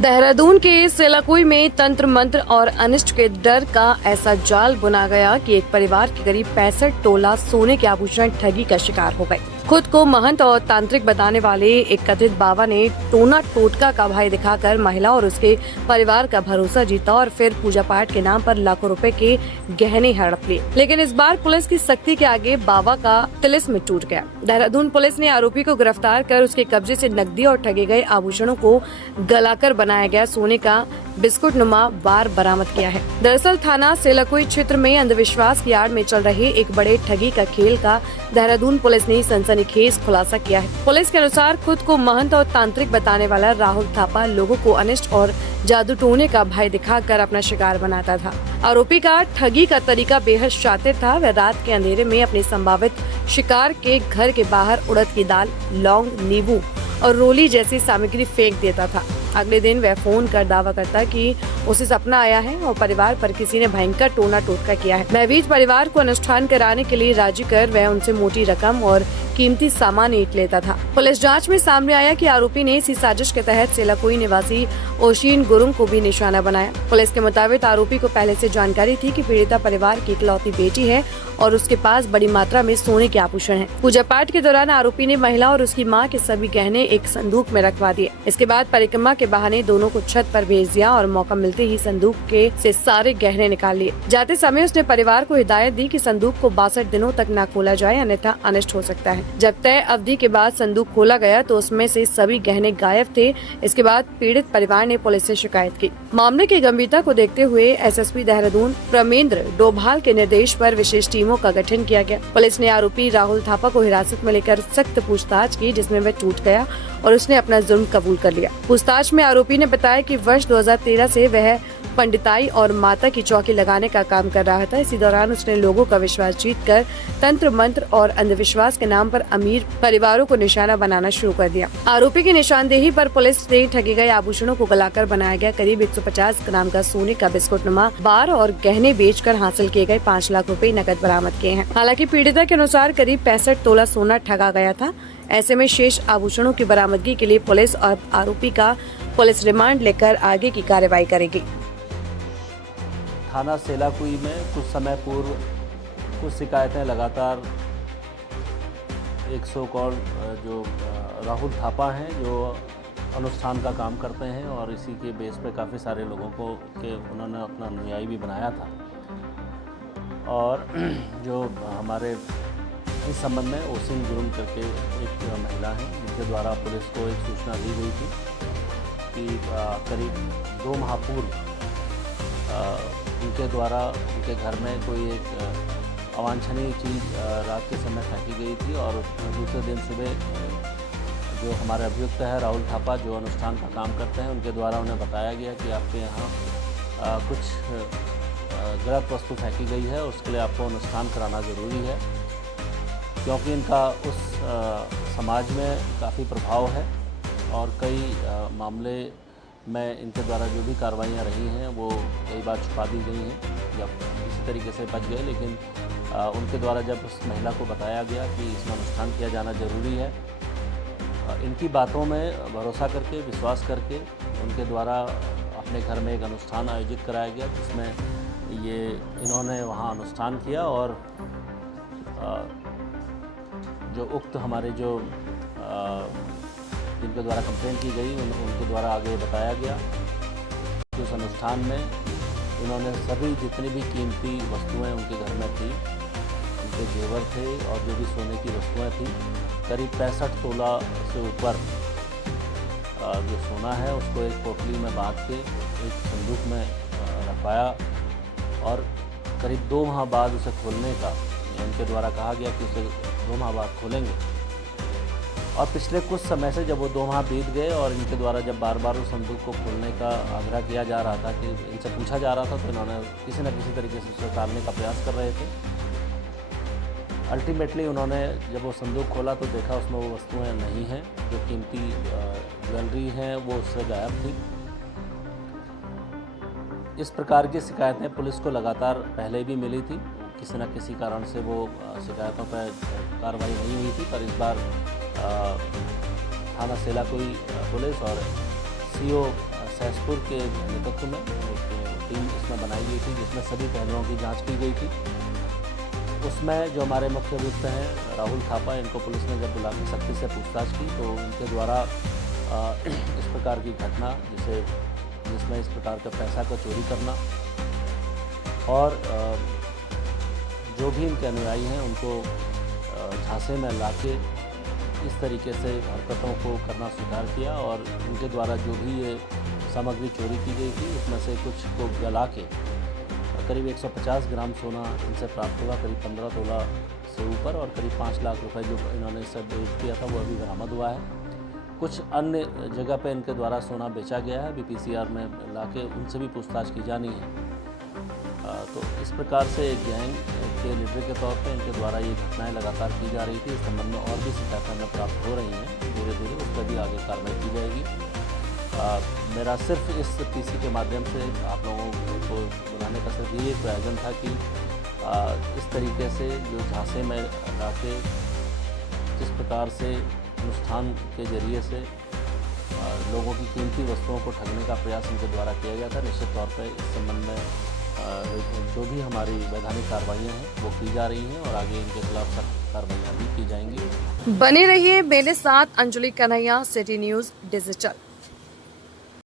देहरादून के सेलाकुई में तंत्र मंत्र और अनिष्ट के डर का ऐसा जाल बुना गया कि एक परिवार के करीब 65 तोला सोने के आभूषण ठगी का शिकार हो गए। खुद को महंत और तांत्रिक बताने वाले एक कथित बाबा ने टोना टोटका का भय दिखाकर महिला और उसके परिवार का भरोसा जीता और फिर पूजा पाठ के नाम पर लाखों रुपए के गहने हड़प लिए। लेकिन इस बार पुलिस की सख्ती के आगे बाबा का तिलिस्म टूट गया। देहरादून पुलिस ने आरोपी को गिरफ्तार कर उसके कब्जे से नकदी और ठगे गए आभूषणों को गलाकर बनाया गया सोने का बिस्कुट नुमा बार बरामद किया है। दरअसल थाना सेलाकुई क्षेत्र में अंधविश्वास की आड़ में चल रहे एक बड़े ठगी का खेल का देहरादून पुलिस ने सनसनीखेज खुलासा किया है। पुलिस के अनुसार खुद को महंत और तांत्रिक बताने वाला राहुल थापा लोगों को अनिष्ट और जादू टोने का भय दिखाकर अपना शिकार बनाता था। आरोपी का ठगी का तरीका बेहद शातिर था। वह रात के अंधेरे में अपने संभावित शिकार के घर के बाहर उड़द की दाल, लौंग, नींबू और रोली जैसी सामग्री फेंक देता था। अगले दिन वह फोन कर दावा करता कि उसे सपना आया है और परिवार पर किसी ने भयंकर टोना टोटका किया है। वह बीच परिवार को अनुष्ठान कराने के लिए राजी कर वह उनसे मोटी रकम और कीमती सामान ईंट लेता था। पुलिस जांच में सामने आया कि आरोपी ने इसी साजिश के तहत सेलाकुई निवासी ओशीन गुरुंग को भी निशाना बनाया। पुलिस के मुताबिक आरोपी को पहले से जानकारी थी कि पीड़िता परिवार की इकलौती बेटी है और उसके पास बड़ी मात्रा में सोने के आभूषण हैं। पूजा पाठ के दौरान आरोपी ने महिला और उसकी मां के सभी गहने एक संदूक में रखवा दिए। इसके बाद परिक्रमा के बहाने दोनों को छत पर भेज दिया और मौका मिलते ही संदूक के से सारे गहने निकाल लिए। जाते समय उसने परिवार को हिदायत दी कि संदूक को 62 दिनों तक न खोला जाए, अन्यथा अनिष्ट हो सकता है। जब तय अवधि के बाद संदूक खोला गया तो उसमें से सभी गहने गायब थे। इसके बाद पीड़ित परिवार ने पुलिस से शिकायत की। मामले की गंभीरता को देखते हुए एसएसपी देहरादून प्रमेंद्र डोभाल के निर्देश पर विशेष टीमों का गठन किया गया। पुलिस ने आरोपी राहुल थापा को हिरासत में लेकर सख्त पूछताछ की, जिसमें वह टूट गया और उसने अपना जुर्म कबूल कर लिया। पूछताछ में आरोपी ने बताया कि वर्ष 2013 से वह पंडिताई और माता की चौकी लगाने का काम कर रहा था। इसी दौरान उसने लोगों का विश्वास जीतकर तंत्र मंत्र और अंधविश्वास के नाम पर अमीर परिवारों को निशाना बनाना शुरू कर दिया। आरोपी की निशानदेही पर पुलिस ने ठगे गए आभूषणों को गलाकर बनाया गया करीब 150 ग्राम का सोने का बिस्कुट नुमा बार और गहने बेचकर हासिल किए गए 5 लाख रुपए नकद बरामद किए हैं। हालांकि पीड़िता के अनुसार करीब 65 तोला सोना ठगा गया था। ऐसे में शेष आभूषणों की बरामदगी के लिए पुलिस और आरोपी का पुलिस रिमांड लेकर आगे की कार्रवाई करेगी। थाना सेलाकुई में कुछ समय पूर्व कुछ शिकायतें लगातार एक सौ कॉल जो राहुल थापा हैं जो अनुष्ठान का काम करते हैं और इसी के बेस पे काफ़ी सारे लोगों को के उन्होंने अपना अनुयायी भी बनाया था। और जो हमारे इस संबंध में ओशीन गुरुंग करके एक महिला हैं जिनके द्वारा पुलिस को एक सूचना दी गई थी कि करीब 2 माह पूर्व उनके द्वारा उनके घर में कोई एक अवांछनीय चीज़ रात के समय फेंकी गई थी और दूसरे दिन सुबह जो हमारे अभियुक्त है राहुल थापा जो अनुष्ठान का काम करते हैं उनके द्वारा उन्हें बताया गया कि आपके यहाँ कुछ गलत वस्तु फेंकी गई है, उसके लिए आपको अनुष्ठान कराना ज़रूरी है क्योंकि इनका उस समाज में काफ़ी प्रभाव है और कई मामले में इनके द्वारा जो भी कार्रवाइयाँ रही हैं वो कई बार छुपा दी गई हैं या किसी तरीके से बच गए। लेकिन उनके द्वारा जब उस महिला को बताया गया कि इसमें अनुष्ठान किया जाना ज़रूरी है, इनकी बातों में भरोसा करके विश्वास करके उनके द्वारा अपने घर में एक अनुष्ठान आयोजित कराया गया जिसमें ये इन्होंने वहाँ अनुष्ठान किया और जो उक्त हमारे जो जिनके द्वारा कंप्लेंट की गई उनके द्वारा आगे बताया गया कि उस अनुष्ठान में इन्होंने सभी जितनी भी कीमती वस्तुएं उनके घर में थी, उनके जेवर थे और जो भी सोने की वस्तुएं थी, करीब 65 तोला से ऊपर जो सोना है उसको एक पोटली में बांध के एक संदूक में रखवाया और करीब 2 माह बाद उसे खोलने का उनके द्वारा कहा गया कि उसे 2 माह बाद खोलेंगे। और पिछले कुछ समय से जब वो 2 माह बीत गए और इनके द्वारा जब बार बार उस संदूक को खोलने का आग्रह किया जा रहा था कि इनसे पूछा जा रहा था तो इन्होंने किसी न किसी तरीके से उसे टालने का प्रयास कर रहे थे। अल्टीमेटली उन्होंने जब वो संदूक खोला तो देखा उसमें वो वस्तुएं नहीं हैं, जो कीमती ज्वेलरी हैं वो उससे गायब थी। इस प्रकार की शिकायतें पुलिस को लगातार पहले भी मिली थी किसी न किसी कारण से वो शिकायतों पर कार्रवाई नहीं हुई थी, पर इस बार थाना सेलाकुई पुलिस और सीओ सहसपुर के नेतृत्व में एक टीम इसमें बनाई गई थी, जिसमें सभी पहलुओं की जांच की गई थी। उसमें जो हमारे मुख्य अभियुक्त हैं राहुल थापा, इनको पुलिस ने जब बुला के सख्ती से पूछताछ की तो इनके द्वारा इस प्रकार की घटना जिसमें इस प्रकार का पैसा का चोरी करना और जो भी इनके अनुयायी हैं उनको झांसे में लाके इस तरीके से हरकतों को करना स्वीकार किया और इनके द्वारा जो भी ये सामग्री चोरी की गई थी उसमें से कुछ को गला के करीब 150 ग्राम सोना इनसे प्राप्त हुआ, करीब 15 तोला से ऊपर और करीब 5 लाख रुपए जो इन्होंने इससे बेच किया था वो अभी बरामद हुआ है। कुछ अन्य जगह पे इनके द्वारा सोना बेचा गया है, BPCR में लाके उनसे भी पूछताछ की जानी है। तो इस प्रकार से एक गैंग के लीडर के तौर पे इनके द्वारा ये घटनाएं लगातार की जा रही थी। इस संबंध में और भी शिकायतें हमें प्राप्त हो रही हैं, धीरे धीरे उस पर भी आगे कार्रवाई की जाएगी। मेरा सिर्फ इस PC के माध्यम से आप लोगों को बुलाने का सिर्फ ये प्रयोजन था कि इस तरीके से जो झांसे में लाके जिस प्रकार से अनुष्ठान के जरिए से लोगों की कीमती वस्तुओं को ठगने का प्रयास इनके द्वारा किया गया था, निश्चित तौर पर इस संबंध में जो भी हमारी वैधानिक कार्रवाइयाँ हैं वो की जा रही हैं और आगे इनके खिलाफ सख्त कार्रवाइयाँ भी की जाएंगी। बने रहिए मेरे साथ। Anjali Kanhaiya, city news digital.